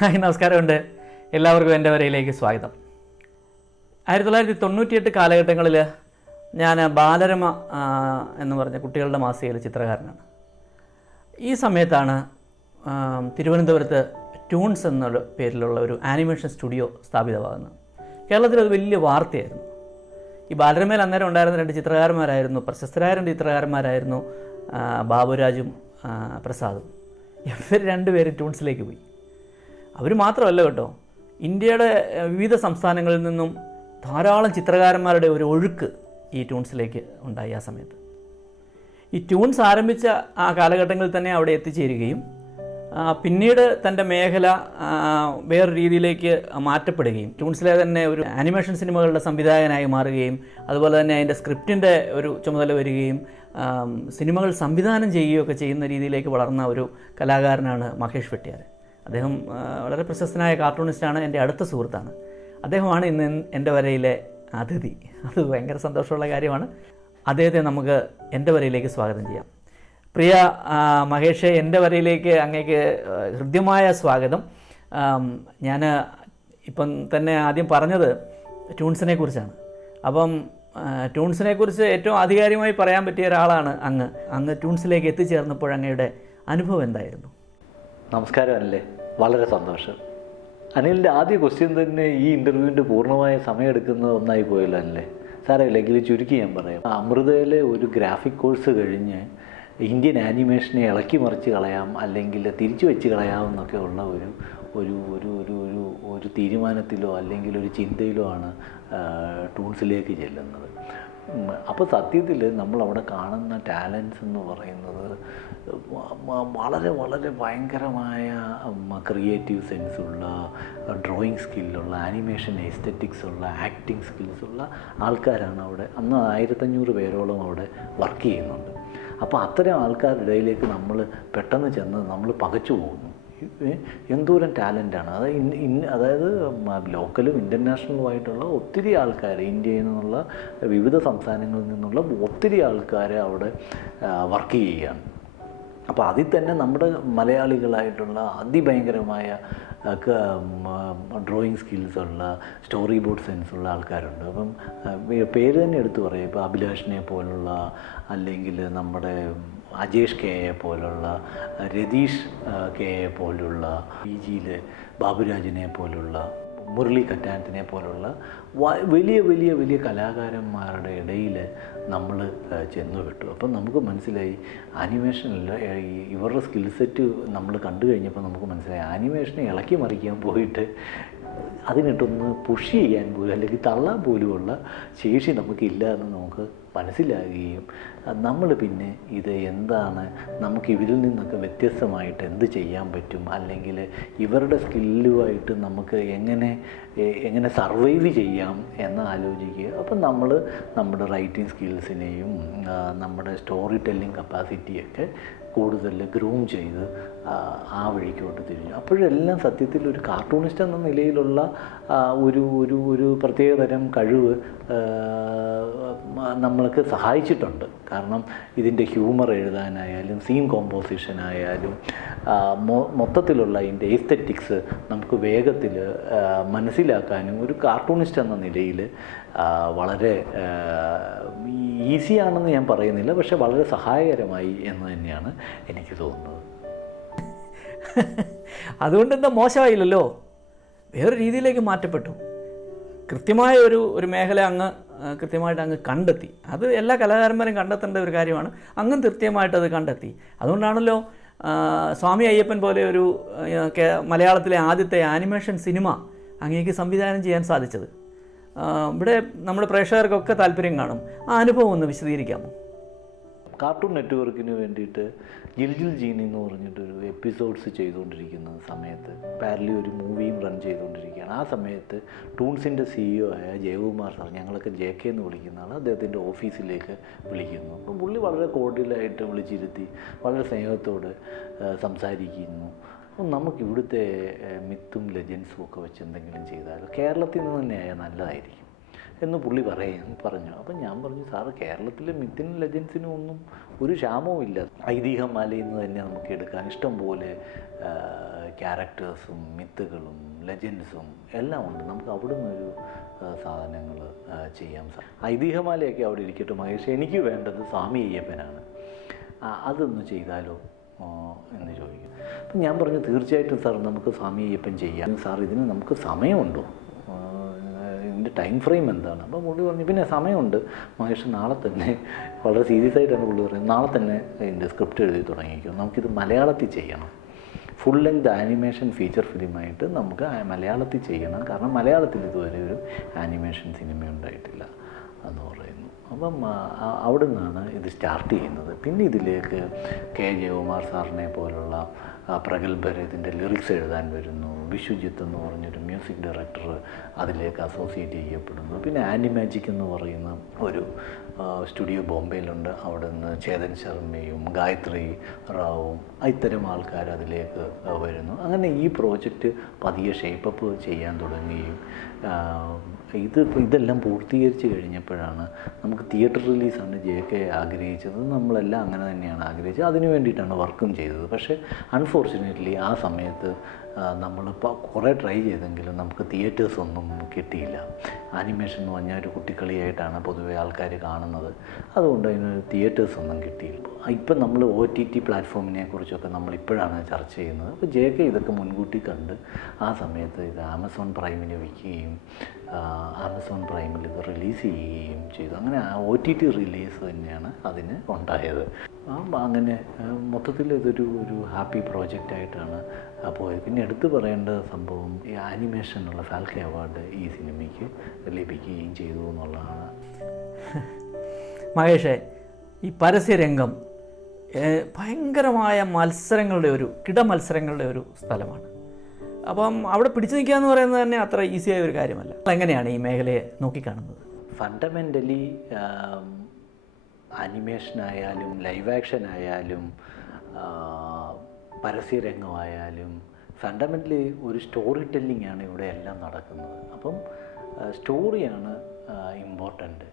Hi, നമസ്കാരമുണ്ട്. എല്ലാവർക്കും എൻ്റെ വരയിലേക്ക് സ്വാഗതം. 1998 കാലഘട്ടങ്ങളിൽ ഞാൻ ബാലരമ എന്ന് പറഞ്ഞ കുട്ടികളുടെ മാസികയിലെ ചിത്രകാരനാണ്. ഈ സമയത്താണ് തിരുവനന്തപുരത്ത് ടൂൺസ് എന്നുള്ള പേരിലുള്ള ഒരു ആനിമേഷൻ സ്റ്റുഡിയോ സ്ഥാപിതമാകുന്നത്. കേരളത്തിലത് വലിയ വാർത്തയായിരുന്നു. ഈ ബാലരമയിൽ അന്നേരം ഉണ്ടായിരുന്ന 2 ചിത്രകാരന്മാരായിരുന്നു, പ്രശസ്തരായ 2 ചിത്രകാരന്മാരായിരുന്നു ബാബുരാജും പ്രസാദും. ഇവർ 2 പേരും ടൂൺസിലേക്ക് പോയി. അവർ മാത്രമല്ല കേട്ടോ, ഇന്ത്യയുടെ വിവിധ സംസ്ഥാനങ്ങളിൽ നിന്നും ധാരാളം ചിത്രകാരന്മാരുടെ ഒരു ഒഴുക്ക് ഈ ടൂൺസിലേക്ക് ഉണ്ടായി. ആ സമയത്ത് ഈ ടൂൺസ് ആരംഭിച്ച ആ കാലഘട്ടങ്ങളിൽ തന്നെ അവിടെ എത്തിച്ചേരുകയും പിന്നീട് തൻ്റെ മേഖല വേറെ രീതിയിലേക്ക് മാറ്റപ്പെടുകയും ടൂൺസിലെ തന്നെ ഒരു ആനിമേഷൻ സിനിമകളുടെ സംവിധായകനായി മാറുകയും അതുപോലെ തന്നെ അതിൻ്റെ സ്ക്രിപ്റ്റിൻ്റെ ഒരു ചുമതല വരികയും സിനിമകൾ സംവിധാനം ചെയ്യുകയൊക്കെ ചെയ്യുന്ന രീതിയിലേക്ക് വളർന്ന ഒരു കലാകാരനാണ് മഹേഷ് വെട്ടിയാർ. അദ്ദേഹം വളരെ പ്രശസ്തനായ കാർട്ടൂണിസ്റ്റാണ്, എൻ്റെ അടുത്ത സുഹൃത്താണ്. അദ്ദേഹമാണ് ഇന്ന് എൻ്റെ വരയിലെ അതിഥി. അത് ഭയങ്കര സന്തോഷമുള്ള കാര്യമാണ്. അദ്ദേഹത്തെ നമുക്ക് എൻ്റെ വരയിലേക്ക് സ്വാഗതം ചെയ്യാം. പ്രിയ മഹേഷ്, എൻ്റെ വരയിലേക്ക് അങ്ങേക്ക് ഹൃദ്യമായ സ്വാഗതം. ഞാൻ ഇപ്പം തന്നെ ആദ്യം പറഞ്ഞത് ടൂൺസിനെ കുറിച്ചാണ്. അപ്പം ടൂൺസിനെ കുറിച്ച് ഏറ്റവും ആധികാരികമായി പറയാൻ പറ്റിയ ഒരാളാണ് അങ്ങ് ടൂൺസിലേക്ക് എത്തിച്ചേർന്നപ്പോൾ അങ്ങയുടെ അനുഭവം എന്തായിരുന്നു? നമസ്കാരം അനിലെ, വളരെ സന്തോഷം. അനിലിൻ്റെ ആദ്യ ക്വസ്റ്റ്യൻ തന്നെ ഈ ഇൻ്റർവ്യൂവിൻ്റെ പൂർണ്ണമായ സമയമെടുക്കുന്ന ഒന്നായി പോയല്ലോ അനിലെ. സാരമില്ലെങ്കിൽ ചുരുക്കി ഞാൻ പറയാം. അമൃതയിലെ ഒരു ഗ്രാഫിക് കോഴ്സ് കഴിഞ്ഞ് ഇന്ത്യൻ ആനിമേഷനെ ഇളക്കി മറിച്ച് കളയാം, അല്ലെങ്കിൽ തിരിച്ചു വെച്ച് കളയാമെന്നൊക്കെ ഉള്ള ഒരു ഒരു ഒരു ഒരു ഒരു ഒരു തീരുമാനത്തിലോ അല്ലെങ്കിൽ ഒരു ചിന്തയിലോ ആണ് ടൂൺസിലേക്ക് ചെല്ലുന്നത്. അപ്പോൾ സത്യത്തിൽ നമ്മളവിടെ കാണുന്ന ടാലൻസ് എന്ന് പറയുന്നത് വളരെ വളരെ ഭയങ്കരമായ ക്രിയേറ്റീവ് സെൻസുള്ള, ഡ്രോയിങ് സ്കില്ലുള്ള, ആനിമേഷൻ എസ്തെറ്റിക്സ് ഉള്ള, ആക്ടിങ് സ്കിൽസുള്ള ആൾക്കാരാണ് അവിടെ. അന്ന് 1500 പേരോളം അവിടെ വർക്ക് ചെയ്യുന്നുണ്ട്. അപ്പോൾ അത്തരം ആൾക്കാരുടെ ഇടയിലേക്ക് നമ്മൾ പെട്ടെന്ന് ചെന്ന് നമ്മൾ പകച്ചു പോകുന്നു. എന്തോരം ടാലൻ്റാണ് അത്! അതായത് ലോക്കലും ഇൻ്റർനാഷണലുമായിട്ടുള്ള ഒത്തിരി ആൾക്കാർ, ഇന്ത്യയിൽ നിന്നുള്ള വിവിധ സംസ്ഥാനങ്ങളിൽ നിന്നുള്ള ഒത്തിരി ആൾക്കാർ അവിടെ വർക്ക് ചെയ്യുകയാണ്. അപ്പോൾ അതിൽ തന്നെ നമ്മുടെ മലയാളികളായിട്ടുള്ള അതിഭയങ്കരമായ ഡ്രോയിങ് സ്കിൽസുള്ള, സ്റ്റോറി ബോർഡ് സെൻസുള്ള ആൾക്കാരുണ്ട്. അപ്പം പേര് തന്നെ എടുത്തു പറയാം. ഇപ്പോൾ അഭിലാഷിനെ പോലുള്ള, അല്ലെങ്കിൽ നമ്മുടെ അജേഷ് കെ എ പോലുള്ള, രതീഷ് കെ എ പോലുള്ള, ജിയിൽ ബാബുരാജിനെ പോലുള്ള, മുരളി കറ്റാനത്തിനെ പോലുള്ള വലിയ വലിയ വലിയ കലാകാരന്മാരുടെ ഇടയിൽ നമ്മൾ ചെന്നുവിട്ടു. അപ്പം നമുക്ക് മനസ്സിലായി ആനിമേഷനിൽ ഇവരുടെ സ്കിൽ സെറ്റ് നമ്മൾ കണ്ടു കഴിഞ്ഞപ്പോൾ നമുക്ക് മനസ്സിലായി ആനിമേഷനെ ഇളക്കി മറിക്കാൻ പോയിട്ട് അതിനിട്ടൊന്ന് പുഷ് ചെയ്യാൻ പോലും അല്ലെങ്കിൽ തള്ളാൻ പോലുമുള്ള ശേഷി നമുക്കില്ല എന്ന് നമുക്ക് മനസ്സിലാകുകയും നമ്മൾ പിന്നെ ഇത് എന്താണ്, നമുക്ക് ഇവരിൽ നിന്നൊക്കെ വ്യത്യസ്തമായിട്ട് എന്ത് ചെയ്യാൻ പറ്റും, അല്ലെങ്കിൽ ഇവരുടെ സ്കില്ലുമായിട്ട് നമുക്ക് എങ്ങനെ സർവൈവ് ചെയ്യാം എന്ന് ആലോചിക്കുക. അപ്പം നമ്മൾ നമ്മുടെ റൈറ്റിംഗ് സ്കിൽസിനെയും നമ്മുടെ സ്റ്റോറി ടെല്ലിംഗ് കപ്പാസിറ്റിയൊക്കെ കൂടുതൽ ഗ്രൂം ചെയ്ത് ആ വഴിക്കോട്ട് തിരിഞ്ഞു. അപ്പോഴെല്ലാം സത്യത്തിൽ ഒരു കാർട്ടൂണിസ്റ്റ് എന്ന നിലയിലുള്ള ഒരു ഒരു ഒരു പ്രത്യേകതരം കഴിവ് നമ്മൾക്ക് സഹായിച്ചിട്ടുണ്ട്. കാരണം ഇതിൻ്റെ ഹ്യൂമർ എഴുതാനായാലും സീൻ കോമ്പോസിഷനായാലും മൊത്തത്തിലുള്ള ഇതിൻ്റെ എസ്തെറ്റിക്സ് നമുക്ക് വേഗത്തിൽ മനസ്സിലാക്കാനും ഒരു കാർട്ടൂണിസ്റ്റ് എന്ന നിലയിൽ വളരെ ഈസിയാണെന്ന് ഞാൻ പറയുന്നില്ല, പക്ഷെ വളരെ സഹായകരമായി എന്ന് തന്നെയാണ് എനിക്ക് തോന്നുന്നത്. അതുകൊണ്ടെന്താ മോശമായില്ലല്ലോ, വേറെ രീതിയിലേക്ക് മാറ്റപ്പെട്ടു. കൃത്യമായ ഒരു മേഖല കൃത്യമായിട്ട് അങ്ങ് കണ്ടെത്തി. അത് എല്ലാ കലാകാരന്മാരും കണ്ടെത്തേണ്ട ഒരു കാര്യമാണ്. അങ്ങും കൃത്യമായിട്ടത് കണ്ടെത്തി. അതുകൊണ്ടാണല്ലോ സ്വാമി അയ്യപ്പൻ പോലെ ഒരു മലയാളത്തിലെ ആദ്യത്തെ ആനിമേഷൻ സിനിമ അങ്ങേക്ക് സംവിധാനം ചെയ്യാൻ സാധിച്ചത്. ഇവിടെ നമ്മുടെ പ്രേക്ഷകർക്കൊക്കെ താല്പര്യം കാണും. ആ അനുഭവം ഒന്ന് വിശദീകരിക്കാമോ? കാർട്ടൂൺ നെറ്റ്വർക്കിന് വേണ്ടിയിട്ട് ജിൽജിൽ ജീനി എന്ന് പറഞ്ഞിട്ടൊരു എപ്പിസോഡ്സ് ചെയ്തുകൊണ്ടിരിക്കുന്ന സമയത്ത് പാരലി ഒരു മൂവിയും റൺ ചെയ്തുകൊണ്ടിരിക്കുകയാണ്. ആ സമയത്ത് ടൂൺസിൻ്റെ CEO ആയ ജയകുമാർ സാർ, ഞങ്ങളൊക്കെ JK എന്ന് വിളിക്കുന്ന ആൾ, അദ്ദേഹത്തിൻ്റെ ഓഫീസിലേക്ക് വിളിക്കുന്നു. അപ്പം പുള്ളി വളരെ കോർഡിയലായിട്ട് വിളിച്ചിരുത്തി വളരെ സ്നേഹത്തോട് സംസാരിക്കുന്നു. നമുക്ക് ഇവിടുത്തെ മിത്തും ലെജൻസും ഒക്കെ വെച്ച് എന്തെങ്കിലും ചെയ്താൽ കേരളത്തിൽ നിന്ന് തന്നെയായാൽ നല്ലതായിരിക്കും എന്ന് പുള്ളി പറഞ്ഞു. അപ്പം ഞാൻ പറഞ്ഞു, സാറ് കേരളത്തിലെ മിത്തിനും ലെജൻസിനും ഒന്നും ഒരു ക്ഷാമവും ഇല്ല. ഐതിഹ്യം മലയിൽ നിന്ന് തന്നെ നമുക്ക് എടുക്കാൻ ഇഷ്ടം പോലെ ക്യാരക്ടേഴ്സും മിത്തുകളും ലെജൻസും എല്ലാം ഉണ്ട്. നമുക്ക് അവിടെ നിന്നൊരു സാധനങ്ങൾ ചെയ്യാം. ഐതിഹ്യമാലയൊക്കെ അവിടെ ഇരിക്കട്ടെ മഹേഷ്, എനിക്ക് വേണ്ടത് സ്വാമി അയ്യപ്പനാണ്, അതൊന്ന് ചെയ്താലോ എന്ന് ചോദിക്കും. അപ്പം ഞാൻ പറഞ്ഞു തീർച്ചയായിട്ടും സാർ നമുക്ക് സ്വാമി അയ്യപ്പൻ ചെയ്യാം. സാർ ഇതിന് നമുക്ക് സമയമുണ്ടോ, ഇതിൻ്റെ ടൈം ഫ്രെയിം എന്താണ്? അപ്പോൾ പുള്ളി പറഞ്ഞു പിന്നെ സമയമുണ്ട് മഹേഷ്, നാളെ തന്നെ, വളരെ സീരിയസ് ആയിട്ടാണ് പുള്ളി പറയുന്നത്, നാളെ തന്നെ ഇതിൻ്റെ സ്ക്രിപ്റ്റ് എഴുതി തുടങ്ങിയിരിക്കും, നമുക്കിത് മലയാളത്തിൽ ചെയ്യണം, ഫുൾ ലെങ്ത് ആനിമേഷൻ ഫീച്ചർ ഫിലിമായിട്ട് നമുക്ക് മലയാളത്തിൽ ചെയ്യണം, കാരണം മലയാളത്തിൽ ഇതുവരെ ഒരു ആനിമേഷൻ സിനിമ ഉണ്ടായിട്ടില്ല എന്ന് പറയുന്നു. അപ്പം അവിടെ നിന്നാണ് ഇത് സ്റ്റാർട്ട് ചെയ്യുന്നത്. പിന്നെ ഇതിലേക്ക് കെ ജയകുമാർ സാറിനെ പോലുള്ള പ്രഗത്ഭർ ഇതിൻ്റെ ലിറിക്സ് എഴുതാൻ വരുന്നു. വിശ്വജിത്ത് എന്ന് പറഞ്ഞൊരു മ്യൂസിക് ഡയറക്ടർ അതിലേക്ക് അസോസിയേറ്റ് ചെയ്യപ്പെടുന്നു. പിന്നെ ആനിമാജിക് എന്ന് പറയുന്ന ഒരു സ്റ്റുഡിയോ ബോംബെയിലുണ്ട്, അവിടെ നിന്ന് ചേതൻ ശർമ്മയും ഗായത്രി റാവും ഇത്തരം ആൾക്കാർ അതിലേക്ക് വരുന്നു. അങ്ങനെ ഈ പ്രോജക്റ്റ് പതിയെ ഷേപ്പപ്പ് ചെയ്യാൻ തുടങ്ങുകയും ഇതെല്ലാം പൂർത്തീകരിച്ച് കഴിഞ്ഞപ്പോഴാണ് നമുക്ക് തിയേറ്റർ റിലീസാണ് JK ആഗ്രഹിച്ചത്. നമ്മളെല്ലാം അങ്ങനെ തന്നെയാണ് ആഗ്രഹിച്ചത്, അതിനു വേണ്ടിയിട്ടാണ് വർക്കും ചെയ്തത്. പക്ഷേ അൺഫോർച്ചുനേറ്റ്ലി ആ സമയത്ത് നമ്മളിപ്പോൾ കുറേ ട്രൈ ചെയ്തെങ്കിലും നമുക്ക് തിയേറ്റേഴ്സ് ഒന്നും കിട്ടിയില്ല. ആനിമേഷൻ എന്ന് പറഞ്ഞാൽ ഒരു കുട്ടിക്കളിയായിട്ടാണ് പൊതുവെ ആൾക്കാർ കാണുന്നത്, അതുകൊണ്ട് അതിന് തിയേറ്റേഴ്സ് ഒന്നും കിട്ടിയില്ല. ഇപ്പം നമ്മൾ OTT പ്ലാറ്റ്ഫോമിനെ കുറിച്ചൊക്കെ നമ്മളിപ്പോഴാണ് ചർച്ച ചെയ്യുന്നത്. അപ്പോൾ JK ഇതൊക്കെ മുൻകൂട്ടി കണ്ട് ആ സമയത്ത് ഇത് ആമസോൺ പ്രൈമിന് വിൽക്കുകയും ആമസോൺ പ്രൈമിൽ ഇത് റിലീസ് ചെയ്യുകയും ചെയ്തു. അങ്ങനെ OTT റിലീസ് തന്നെയാണ് അതിന് ഉണ്ടായത്. അങ്ങനെ മൊത്തത്തിൽ ഇതൊരു ഹാപ്പി പ്രോജക്റ്റായിട്ടാണ് പോയത്. പിന്നെ എടുത്തു പറയേണ്ട സംഭവം ഈ ആനിമേഷനുള്ള ഫാൽക്കെ അവാർഡ് ഈ സിനിമയ്ക്ക് ലഭിക്കുകയും ചെയ്തു എന്നുള്ളതാണ്. മഹേഷേ, ഈ പരസ്യരംഗം ഭയങ്കരമായ മത്സരങ്ങളുടെ കിടമത്സരങ്ങളുടെ ഒരു സ്ഥലമാണ്. അപ്പം അവിടെ പിടിച്ചു നിൽക്കുക എന്ന് പറയുന്നത് തന്നെ അത്ര ഈസിയായ ഒരു കാര്യമല്ല. എങ്ങനെയാണ് ഈ മേഖലയെ നോക്കിക്കാണുന്നത്? ഫണ്ടമെൻ്റലി ആനിമേഷനായാലും ലൈവ് ആക്ഷൻ ആയാലും പരസ്യരംഗമായാലും ഫണ്ടമെൻ്റലി ഒരു സ്റ്റോറി ടെല്ലിംഗ് ഇവിടെ എല്ലാം നടക്കുന്നത്. അപ്പം സ്റ്റോറിയാണ് ഇമ്പോർട്ടൻ്റ്.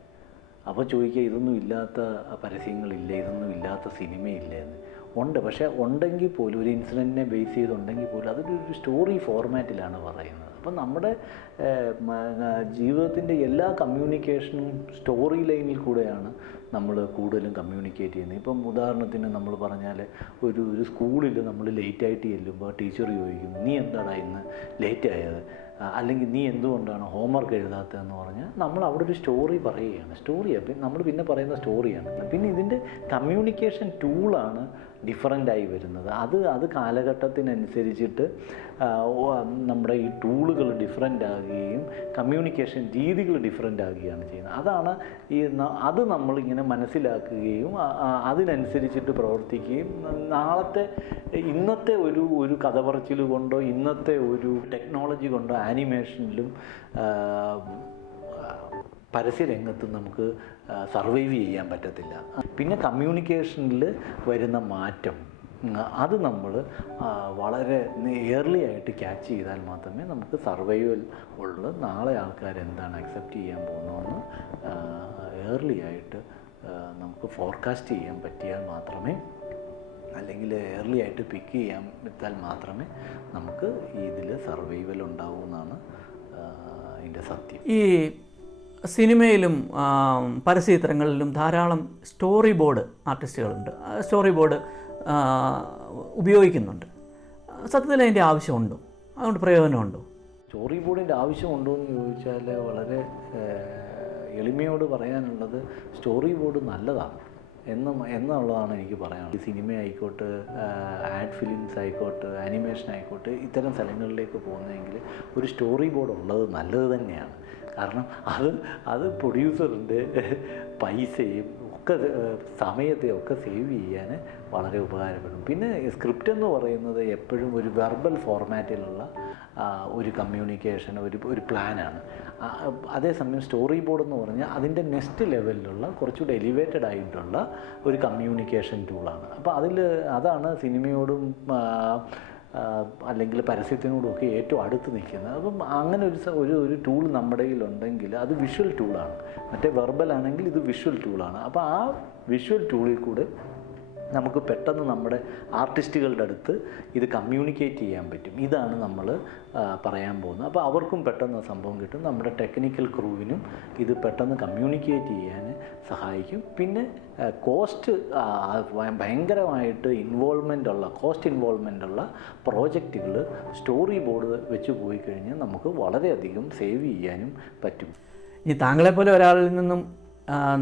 അപ്പോൾ ചോദിക്കുക ഇതൊന്നും ഇല്ലാത്ത പരസ്യങ്ങളില്ല, ഇതൊന്നും ഇല്ലാത്ത സിനിമയില്ല എന്ന്. ഉണ്ട്, പക്ഷേ ഉണ്ടെങ്കിൽ പോലും ഒരു ഇൻസിഡൻറ്റിനെ ബേസ് ചെയ്തുണ്ടെങ്കിൽ പോലും അതൊരു സ്റ്റോറി ഫോർമാറ്റിലാണ് പറയുന്നത്. അപ്പം നമ്മുടെ ജീവിതത്തിൻ്റെ എല്ലാ കമ്മ്യൂണിക്കേഷനും സ്റ്റോറി ലൈനിൽ കൂടെയാണ് നമ്മൾ കൂടുതലും കമ്മ്യൂണിക്കേറ്റ് ചെയ്യുന്നത്. ഇപ്പം ഉദാഹരണത്തിന് നമ്മൾ പറഞ്ഞാൽ ഒരു സ്കൂളിൽ നമ്മൾ ലേറ്റായിട്ട് ചെല്ലുമ്പോൾ ടീച്ചർ ചോദിക്കുന്നു നീ എന്താടാ ഇന്ന് ലേറ്റ് ആയത്, അല്ലെങ്കിൽ നീ എന്തുകൊണ്ടാണ് ഹോംവർക്ക് എഴുതാത്തതെന്ന് പറഞ്ഞാൽ നമ്മൾ അവിടെ ഒരു സ്റ്റോറി പറയുകയാണ്. സ്റ്റോറിയാണ് നമ്മൾ പിന്നെ പറയുന്ന സ്റ്റോറിയാണ്. പിന്നെ ഇതിൻ്റെ കമ്മ്യൂണിക്കേഷൻ ടൂളാണ് ഡിഫറൻ്റായി വരുന്നത്. അത് കാലഘട്ടത്തിനനുസരിച്ചിട്ട് നമ്മുടെ ഈ ടൂളുകൾ ഡിഫറൻ്റ് ആകുകയും കമ്മ്യൂണിക്കേഷൻ രീതികൾ ഡിഫറൻ്റ് ആകുകയാണ് ചെയ്യുന്നത്. അതാണ് അത് നമ്മളിങ്ങനെ മനസ്സിലാക്കുകയും അതിനനുസരിച്ചിട്ട് പ്രവർത്തിക്കുകയും ഇന്നത്തെ ഒരു കഥ പറച്ചിൽ കൊണ്ടോ ഇന്നത്തെ ഒരു ടെക്നോളജി കൊണ്ടോ ആനിമേഷനിലും പരസ്യരംഗത്ത് നമുക്ക് സർവൈവ് ചെയ്യാൻ പറ്റത്തില്ല. പിന്നെ കമ്മ്യൂണിക്കേഷനിൽ വരുന്ന മാറ്റം അത് നമ്മൾ വളരെ ഏർലി ആയിട്ട് ക്യാച്ച് ചെയ്താൽ മാത്രമേ നമുക്ക് സർവൈവൽ ഉള്ളൂ. നാളെ ആൾക്കാർ എന്താണ് അക്സെപ്റ്റ് ചെയ്യാൻ പോകുന്നതെന്ന് ഏർലി ആയിട്ട് നമുക്ക് ഫോർകാസ്റ്റ് ചെയ്യാൻ പറ്റിയാൽ മാത്രമേ, അല്ലെങ്കിൽ ഏർലി ആയിട്ട് പിക്ക് ചെയ്യാൻ പറ്റാൽ മാത്രമേ നമുക്ക് ഇതിൽ സർവൈവൽ ഉണ്ടാവൂ എന്നാണ് അതിൻ്റെ സത്യം. ഈ സിനിമയിലും പരസ്യചിത്രങ്ങളിലും ധാരാളം സ്റ്റോറി ബോർഡ് ആർട്ടിസ്റ്റുകളുണ്ട്, സ്റ്റോറി ബോർഡ് ഉപയോഗിക്കുന്നുണ്ട്. സത്യത്തിൽ അതിൻ്റെ ആവശ്യമുണ്ടോ, അതുകൊണ്ട് പ്രയോജനമുണ്ടോ? സ്റ്റോറി ബോർഡിൻ്റെ ആവശ്യമുണ്ടോ എന്ന് ചോദിച്ചാൽ വളരെ എളിമയോട് പറയാനുള്ളത് സ്റ്റോറി ബോർഡ് നല്ലതാണ് എന്നുള്ളതാണ് എനിക്ക് പറയാനുള്ളത്. സിനിമ ആയിക്കോട്ടെ, ആഡ് ഫിലിംസ് ആയിക്കോട്ടെ, ആനിമേഷൻ ആയിക്കോട്ടെ, ഇത്തരം സ്ഥലങ്ങളിലേക്ക് പോകുന്നതെങ്കിൽ ഒരു സ്റ്റോറി ബോർഡ് ഉള്ളത് നല്ലത് തന്നെയാണ്. കാരണം അത് പ്രൊഡ്യൂസറിൻ്റെ പൈസയും ഒക്കെ സമയത്തെയും ഒക്കെ സേവ് ചെയ്യാൻ വളരെ ഉപകാരപ്പെടും. പിന്നെ സ്ക്രിപ്റ്റ് എന്ന് പറയുന്നത് എപ്പോഴും ഒരു വെർബൽ ഫോർമാറ്റിലുള്ള ഒരു കമ്മ്യൂണിക്കേഷൻ, ഒരു പ്ലാനാണ്. അതേസമയം സ്റ്റോറി ബോർഡ് എന്ന് പറഞ്ഞാൽ അതിൻ്റെ നെക്സ്റ്റ് ലെവലിലുള്ള കുറച്ചുകൂടി എലിവേറ്റഡ് ആയിട്ടുള്ള ഒരു കമ്മ്യൂണിക്കേഷൻ ടൂളാണ്. അപ്പോൾ അതാണ് സിനിമയോടും അല്ലെങ്കിൽ പരസ്യത്തിനോടൊക്കെ ഏറ്റവും അടുത്ത് നിൽക്കുന്നത്. അപ്പം അങ്ങനെ ഒരു ടൂൾ നമ്മുടെ കയ്യിലുണ്ടെങ്കിൽ അത് വിഷ്വൽ ടൂളാണ്. മറ്റേ വെർബൽ ആണെങ്കിൽ ഇത് വിഷ്വൽ ടൂളാണ്. അപ്പോൾ ആ വിഷ്വൽ ടൂളിൽ കൂടെ നമുക്ക് പെട്ടെന്ന് നമ്മുടെ ആർട്ടിസ്റ്റുകളുടെ അടുത്ത് ഇത് കമ്മ്യൂണിക്കേറ്റ് ചെയ്യാൻ പറ്റും. ഇതാണ് നമ്മൾ പറയാൻ പോകുന്നത്. അപ്പോൾ അവർക്കും പെട്ടെന്ന് സംഭവം കിട്ടും. നമ്മുടെ ടെക്നിക്കൽ ക്രൂവിനും ഇത് പെട്ടെന്ന് കമ്മ്യൂണിക്കേറ്റ് ചെയ്യാൻ സഹായിക്കും. പിന്നെ കോസ്റ്റ് ഭയങ്കരമായിട്ട് കോസ്റ്റ് ഇൻവോൾവ്മെൻ്റ് ഉള്ള പ്രോജക്റ്റുകൾ സ്റ്റോറി ബോർഡ് വെച്ച് പോയി കഴിഞ്ഞാൽ നമുക്ക് വളരെയധികം സേവ് ചെയ്യാനും പറ്റും. ഈ താങ്കളെപ്പോലെ ഒരാളിൽ നിന്നും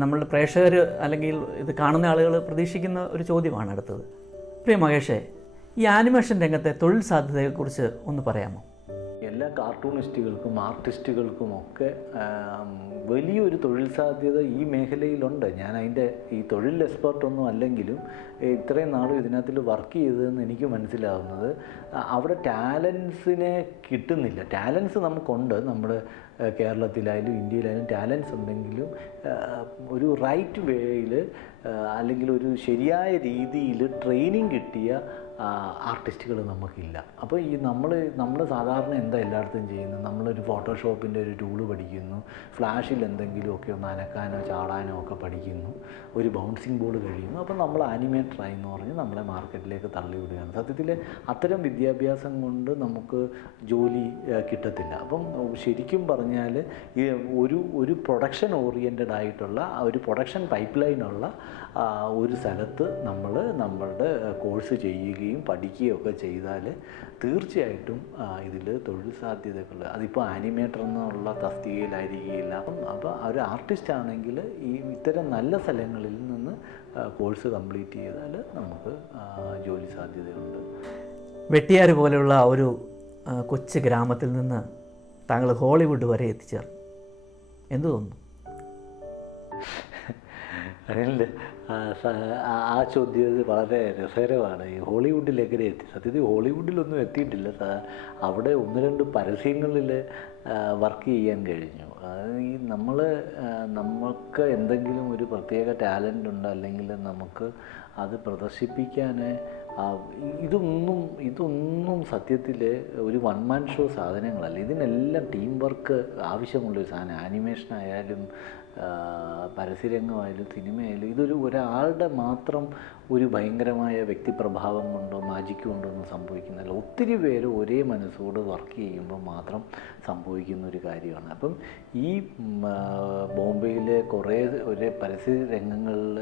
നമ്മളുടെ പ്രേക്ഷകർ അല്ലെങ്കിൽ ഇത് കാണുന്ന ആളുകൾ പ്രതീക്ഷിക്കുന്ന ഒരു ചോദ്യമാണ് അടുത്തത്. പ്രിയ മഹേഷേ, ഈ ആനിമേഷൻ രംഗത്തെ തൊഴിൽ സാധ്യതയെക്കുറിച്ച് ഒന്ന് പറയാമോ? എല്ലാ കാർട്ടൂണിസ്റ്റുകൾക്കും ആർട്ടിസ്റ്റുകൾക്കുമൊക്കെ വലിയൊരു തൊഴിൽ സാധ്യത ഈ മേഖലയിലുണ്ട്. ഞാൻ അതിൻ്റെ ഈ തൊഴിൽ എക്സ്പെർട്ടൊന്നും അല്ലെങ്കിലും ഇത്രയും നാളും ഇതിനകത്തിൽ വർക്ക് ചെയ്തതെന്ന് എനിക്ക് മനസ്സിലാവുന്നത് അവിടെ ടാലൻസിനെ കിട്ടുന്നില്ല. ടാലൻസ് നമുക്കുണ്ട്, നമ്മുടെ കേരളത്തിലായാലും ഇന്ത്യയിലായാലും ടാലൻസ് ഉണ്ടെങ്കിലും ഒരു റൈറ്റ് വേയിൽ അല്ലെങ്കിൽ ഒരു ശരിയായ രീതിയിൽ ട്രെയിനിങ് കിട്ടിയ ആർട്ടിസ്റ്റുകൾ നമുക്കില്ല. അപ്പോൾ ഈ നമ്മൾ സാധാരണ എന്താ എല്ലായിടത്തും ചെയ്യുന്നത്, നമ്മളൊരു ഫോട്ടോഷോപ്പിൻ്റെ ഒരു ടൂള് പഠിക്കുന്നു, ഫ്ലാഷിൽ എന്തെങ്കിലുമൊക്കെ ഒന്ന് അനക്കാനോ ചാടാനോ ഒക്കെ പഠിക്കുന്നു, ഒരു ബൗൺസിങ് ബോർഡ് കഴിയുന്നു, അപ്പോൾ നമ്മൾ ആനിമേറ്ററായി എന്ന് പറഞ്ഞ് നമ്മളെ മാർക്കറ്റിലേക്ക് തള്ളിവിടുകയാണ്. സത്യത്തിൽ അത്തരം വിദ്യാഭ്യാസം കൊണ്ട് നമുക്ക് ജോലി കിട്ടത്തില്ല. അപ്പം ശരിക്കും പറഞ്ഞാൽ ഈ ഒരു പ്രൊഡക്ഷൻ ഓറിയൻറ്റഡ് ആയിട്ടുള്ള ഒരു പ്രൊഡക്ഷൻ പൈപ്പ് ലൈനുള്ള ഒരു സ്ഥലത്ത് നമ്മളുടെ കോഴ്സ് ചെയ്യുകയും പഠിക്കുകയും ഒക്കെ ചെയ്താൽ തീർച്ചയായിട്ടും ഇതിൽ തൊഴിൽ സാധ്യതകൾ, അതിപ്പോൾ ആനിമേറ്റർ എന്നുള്ള തസ്തികയിലായിരിക്കില്ല. അപ്പോൾ ഒരു ആർട്ടിസ്റ്റ് ആണെങ്കിൽ ഇത്തരം നല്ല സ്ഥലങ്ങളിൽ നിന്ന് കോഴ്സ് കംപ്ലീറ്റ് ചെയ്താൽ നമുക്ക് ജോലി സാധ്യതയുണ്ട്. വെട്ടിയാർ പോലെയുള്ള ഒരു കൊച്ചു ഗ്രാമത്തിൽ നിന്ന് താങ്കൾ ഹോളിവുഡ് വരെ എത്തിച്ചേർന്നു. എന്തു തോന്നുന്നു? അതിൻ്റെ ആ ചോദ്യം വളരെ രസകരമാണ്. ഈ ഹോളിവുഡിൽ എങ്ങനെ എത്തി? സത്യത്തിൽ ഹോളിവുഡിലൊന്നും എത്തിയിട്ടില്ല. അവിടെ 1-2 പരസ്യങ്ങളിൽ വർക്ക് ചെയ്യാൻ കഴിഞ്ഞു. ഈ നമുക്ക് എന്തെങ്കിലും ഒരു പ്രത്യേക ടാലൻ്റ് ഉണ്ട്, അല്ലെങ്കിൽ നമുക്ക് അത് പ്രദർശിപ്പിക്കാൻ ഇതൊന്നും സത്യത്തിൽ ഒരു വൺ മാൻ ഷോ സാധനങ്ങളല്ല. ഇതിനെല്ലാം ടീം വർക്ക് ആവശ്യമുള്ളൊരു സാധനം. ആനിമേഷനായാലും പരസ്യരംഗമായാലും സിനിമയായാലും ഇതൊരു ഒരാളുടെ മാത്രം ഒരു ഭയങ്കരമായ വ്യക്തിപ്രഭാവം കൊണ്ടോ മാജിക് കൊണ്ടോ ഒന്നും സംഭവിക്കുന്നില്ല. ഒത്തിരി പേര് ഒരേ മനസ്സോട് വർക്ക് ചെയ്യുമ്പോൾ മാത്രം സംഭവിക്കുന്ന ഒരു കാര്യമാണ്. അപ്പം ഈ ബോംബെയിലെ കുറേ ഒരേ പരസ്യ രംഗങ്ങളിൽ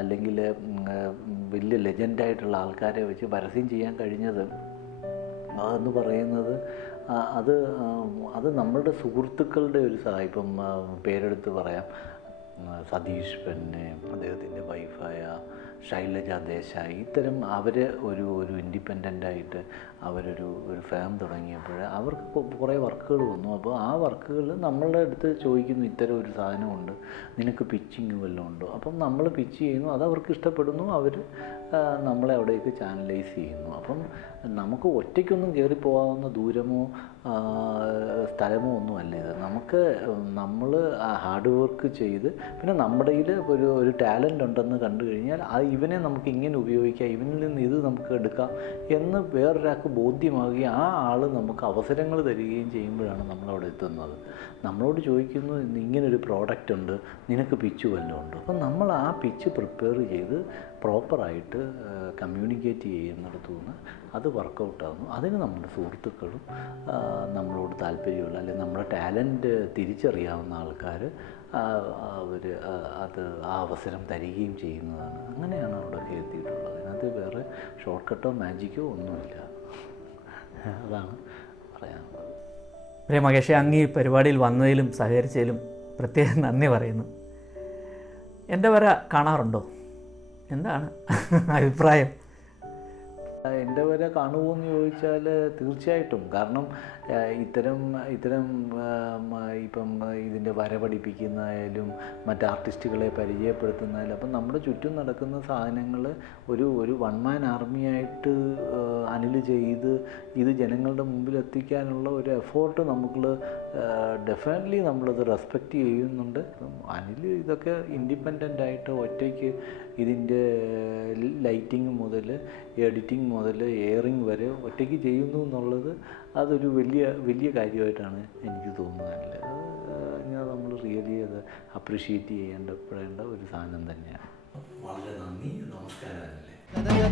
അല്ലെങ്കിൽ വലിയ ലെജൻഡായിട്ടുള്ള ആൾക്കാരെ വെച്ച് പരസ്യം ചെയ്യാൻ കഴിഞ്ഞത് അതെന്ന് പറയുന്നത് അത് നമ്മളുടെ സുഹൃത്തുക്കളുടെ ഒരു സഹായം. ഇപ്പം പേരെടുത്ത് പറയാം, സതീഷ് പെന്നെ, അദ്ദേഹത്തിൻ്റെ വൈഫായ ശൈലജ ദേശായി, ഇത്തരം അവർ ഒരു ഇൻഡിപെൻഡൻ്റായിട്ട് അവരൊരു ഫാം തുടങ്ങിയപ്പോൾ അവർക്ക് കുറേ വർക്കുകൾ വന്നു. അപ്പോൾ ആ വർക്കുകൾ നമ്മളുടെ അടുത്ത് ചോദിക്കുന്നു, ഇത്തരം ഒരു സാധനമുണ്ട്, നിനക്ക് പിച്ചിങ് വല്ലതും ഉണ്ടോ? അപ്പം നമ്മൾ പിച്ച് ചെയ്യുന്നു, അത് അവർക്ക് ഇഷ്ടപ്പെടുന്നു, അവർ നമ്മളെ അവിടേക്ക് ചാനലൈസ് ചെയ്യുന്നു. അപ്പം നമുക്ക് ഒറ്റയ്ക്കൊന്നും കയറിപ്പോകാവുന്ന ദൂരമോ സ്ഥലമോ ഒന്നുമല്ല ഇത്. നമ്മൾ ഹാർഡ് വർക്ക് ചെയ്ത് പിന്നെ നമ്മുടെ കയ്യിൽ ഒരു ടാലൻ്റ് ഉണ്ടെന്ന് കണ്ടു കഴിഞ്ഞാൽ ഇവനെ നമുക്ക് ഇങ്ങനെ ഉപയോഗിക്കാം, ഇവനിൽ നിന്ന് ഇത് നമുക്ക് എടുക്കാം എന്ന് വേറൊരാൾക്ക് ബോധ്യമാവുകയും ആ ആൾ നമുക്ക് അവസരങ്ങൾ തരികയും ചെയ്യുമ്പോഴാണ് നമ്മളവിടെ എത്തുന്നത്. നമ്മളോട് ചോദിക്കുന്നു, ഇങ്ങനൊരു പ്രോഡക്റ്റ് ഉണ്ട്, നിനക്ക് പിച്ച് വല്ലതും ഉണ്ട്? അപ്പം നമ്മൾ ആ പിച്ച് പ്രിപ്പയർ ചെയ്ത് പ്രോപ്പറായിട്ട് കമ്മ്യൂണിക്കേറ്റ് ചെയ്യുന്നിടത്തു നിന്ന് അത് വർക്കൗട്ടാകുന്നു. അതിന് നമ്മുടെ സുഹൃത്തുക്കളും നമ്മളോട് താല്പര്യമുള്ള അല്ലെങ്കിൽ നമ്മുടെ ടാലൻറ്റ് തിരിച്ചറിയാവുന്ന ആൾക്കാർ അത് ആ അവസരം തരികയും ചെയ്യുന്നതാണ്. അങ്ങനെയാണ് അവിടെയൊക്കെ എത്തിയിട്ടുള്ളത്. അതിനകത്ത് വേറെ ഷോർട്ട് കട്ടോ മാജിക്കോ ഒന്നുമില്ല. അതാണ് പറയാനുള്ളത്. പ്രിയ മഹേഷ്, അങ്ങ് ഈ പരിപാടിയിൽ വന്നതിലും സഹകരിച്ചതിലും പ്രത്യേകം നന്ദി പറയുന്നു. എൻ്റെ വര കാണാറുണ്ടോ? എന്താണ് അഭിപ്രായം? എൻ്റെ വരെ കാണുമോ എന്ന് ചോദിച്ചാൽ തീർച്ചയായിട്ടും. കാരണം ഇത്തരം ഇപ്പം ഇതിൻ്റെ വര പഠിപ്പിക്കുന്നതായാലും മറ്റ് ആർട്ടിസ്റ്റുകളെ പരിചയപ്പെടുത്തുന്നതായാലും അപ്പം നമ്മുടെ ചുറ്റും നടക്കുന്ന സാധനങ്ങൾ ഒരു വൺ മാൻ ആർമിയായിട്ട് അനിൽ ചെയ്ത് ഇത് ജനങ്ങളുടെ മുമ്പിൽ എത്തിക്കാനുള്ള ഒരു എഫോർട്ട് നമുക്ക് ഡെഫിനറ്റ്ലി നമ്മളത് റെസ്പെക്റ്റ് ചെയ്യുന്നുണ്ട്. അനിൽ ഇതൊക്കെ ഇൻഡിപെൻഡൻ്റായിട്ട് ഒറ്റയ്ക്ക് ഇതിൻ്റെ ലൈറ്റിങ് മുതൽ എഡിറ്റിംഗ് മുതൽ എയറിങ് വരെ ഒറ്റയ്ക്ക് ചെയ്യുന്നു എന്നുള്ളത് അതൊരു വലിയ കാര്യമായിട്ടാണ് എനിക്ക് തോന്നുന്നത്. നമ്മൾ റിയലി അത് അപ്രിഷ്യേറ്റ് ചെയ്യേണ്ട ഒരു സാധനം തന്നെയാണ്. വളരെ നന്ദി, നമസ്കാരം. കഥ